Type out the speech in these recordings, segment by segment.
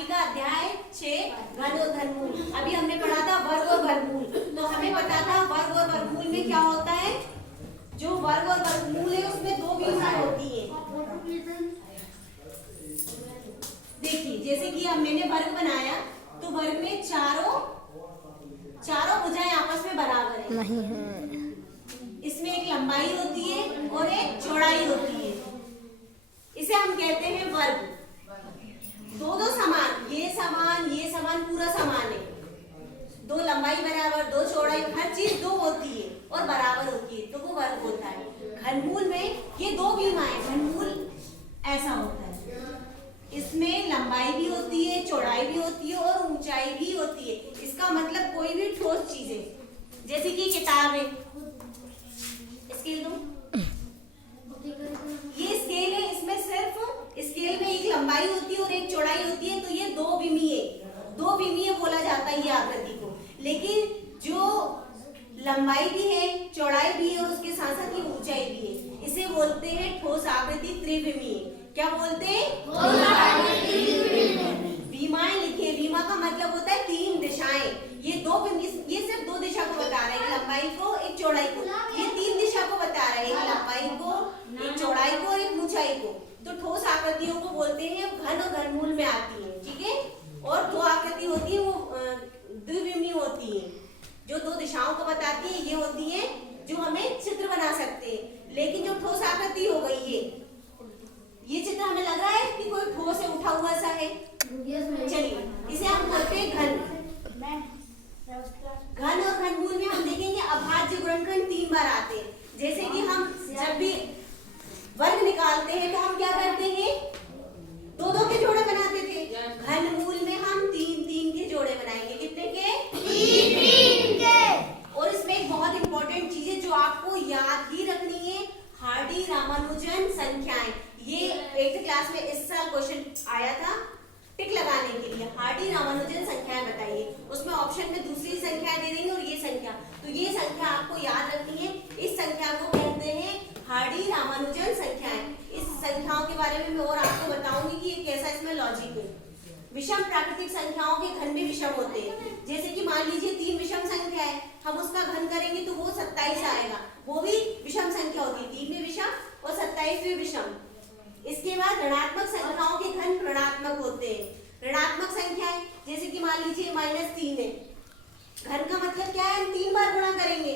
12वीं का अध्याय 6 घन और घनमूल। अभी हमने पढ़ा था वर्ग और वर्गमूल। तो हमें पता था वर्ग और वर्गमूल में क्या होता है। जो वर्ग और वर्गमूल है उसमें दो विधियां होती है। देखिए जैसे कि हम मैंने वर्ग बनाया तो वर्ग में चारों भुजाएं आपस में बराबर है नहीं है। इसमें एक लंबाई होती है और एक चौड़ाई होती है। इसे हम कहते हैं वर्ग। दो समान, ये समान पूरा समान है। दो लंबाई बराबर, दो चौड़ाई, हर चीज दो होती है और बराबर होती है तो वो वर्ग होता है। घनमूल में ये दो विमाएं, घनमूल ऐसा होता है। इसमें लंबाई भी होती है, चौड़ाई भी होती है और ऊंचाई भी होती है। इसका मतलब कोई भी ठोस चीज है, जैसे कि किताब है, स्केल दो, ये स्केल है, इसमें सिर्फ स्केल में एक लंबाई होती है और एक चौड़ाई होती है तो ये दो विमीय बोला जाता है ये आकृति को। लेकिन जो लंबाई भी है, चौड़ाई भी है और उसके साथ साथ ये ऊंचाई भी है, इसे बोलते हैं ठोस आकृति त्रिविमीय। क्या बोलते हैं? विमाएं लिखिए। विमा का मतलब होता है तीन दिशाएं। ये सिर्फ दो दिशा को बता रहे हैं, एक लंबाई को एक चौड़ाई को। ये तीन दिशा को बता रहे हैं, एक लंबाई को, एक चौड़ाई को और एक ऊंचाई को। तो ठोस आकृतियों को बोलते हैं घन और घनमूल में आती है, ठीक है। और दो आकृति होती है वो द्विविमीय होती है, जो दो दिशाओं को बताती है। ये होती है जो हमें चित्र बना सकते हैं। लेकिन जो ठोस आकृति हो गई ये चित्र हमें लग रहा है कि कोई ठोस से उठा हुआ सा है। चलिए इसे हम बोलते हैं घन। घन और घनमूल में हम देखेंगे अभाज्य गुणनखंड 3 बार आते हैं। जैसे कि हम जब भी वर्ग निकालते हैं तो हम क्या करते हैं, दो के जोड़े बनाते थे। घनमूल में हम 3 के जोड़े बनाएंगे। कितने के? 3 के। और इसमें एक बहुत इंपॉर्टेंट चीज है जो आपको याद ही रखनी है, हार्डी रामानुजन संख्याएं। ये 8th क्लास में इस साल क्वेश्चन आया था टिक लगाने के लिए। हार्डी रामानुजन संख्याएं बताइए। उसमें ऑप्शन में दूसरी संख्या दे देंगे और ये संख्या, तो ये संख्या आपको याद रखनी है। इस संख्या को कहते हैं हार्डी रामानुजन संख्याएं। इस संख्याओं के बारे में मैं और आपको बताऊंगी कि ये कैसा इसमें लॉजिक है। विषम प्राकृतिक संख्याओं के घन भी विषम होते हैं। जैसे कि मान लीजिए 3 विषम संख्या है, हम उसका घन करेंगे तो वो 27 आएगा, वो भी विषम संख्या होती है। 3 में विषम और 27 में विषम। इसके बाद ऋणात्मक संख्याओं के घन ऋणात्मक होते हैं। ऋणात्मक संख्याएं जैसे कि मान लीजिए -3 है, घन का मतलब क्या है, हम 3 बार गुणा करेंगे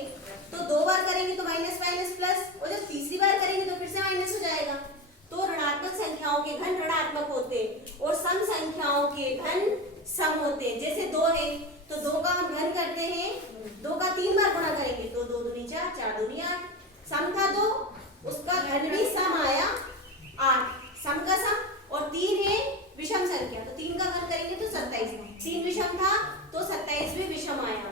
तो 2 बार करेंगे तो माइनस प्लस, और जब तीसरी बार करेंगे तो फिर से माइनस हो जाएगा। तो ऋणात्मक संख्याओं के घन ऋणात्मक होते हैं और सम संख्याओं के घन सम होते हैं। जैसे 2 है तो 2 का हम घन करते हैं, 2 का 3 बार गुणा करेंगे तो 2 दूनी 4, 4 दूनी 8। सम था 2, उसका घन भी सम आया 8, सम का सम। और 3 है विषम संख्या तो 3 का घन करेंगे तो 27। 3 विषम था तो 27 भी विषम आया।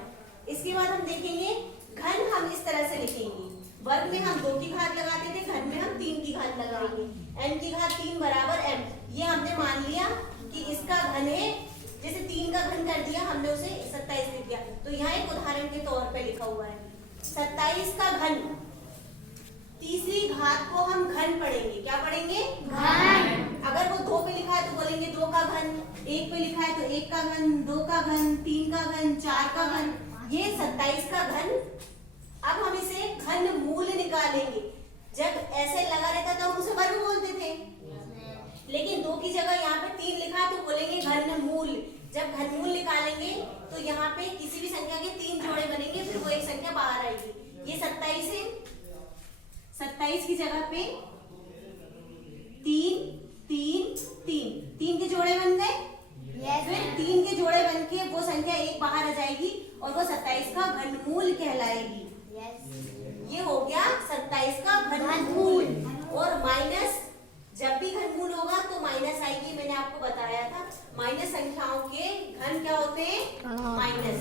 इसके बाद हम देखेंगे घन हम इस तरह से लिखेंगे। वर्ग में हम 2 की घात लगाते थे, घन में हम 3 की घात लगाएंगे। n की घात 3 बराबर m। ये हमने मान लिया कि इसका घन है। जैसे 3 का घन कर दिया हमने, उसे 27 लिख दिया। तो यहाँ एक उदाहरण के तौर पे लिखा हुआ है 27 का घन। तीसरी घात को हम घन पढ़ेंगे। क्या पढ़ेंगे? घन। अगर वो 2 पे लिखा है तो बोलेंगे 2 का घन, 1 पे लिखा है तो 1 का घन, 2 का घन, 3 का घन, 4 का घन। ये 27 का घन। अब हम इसे घन मूल निकालेंगे। जब ऐसे लगा रहता तो हम उसे वर्ग बोलते थे, लेकिन 2 की जगह यहाँ पे 3 लिखा है तो बोलेंगे घन मूल। जब घन मूल निकालेंगे तो यहाँ पे किसी भी संख्या के 3 जोड़े बनेंगे, फिर वो एक संख्या बाहर आएगी। ये 27 है, 27 की जगह पे 3 के जोड़े बन गए। फिर 3 के जोड़े बन के वो संख्या एक बाहर आ जाएगी और वो 27 का घनमूल कहलाएगी। ये हो गया 27 का घनमूल। और माइनस, जब भी घनमूल होगा तो माइनस आएगी। मैंने आपको बताया था माइनस संख्याओं के घन क्या होते हैं? माइनस।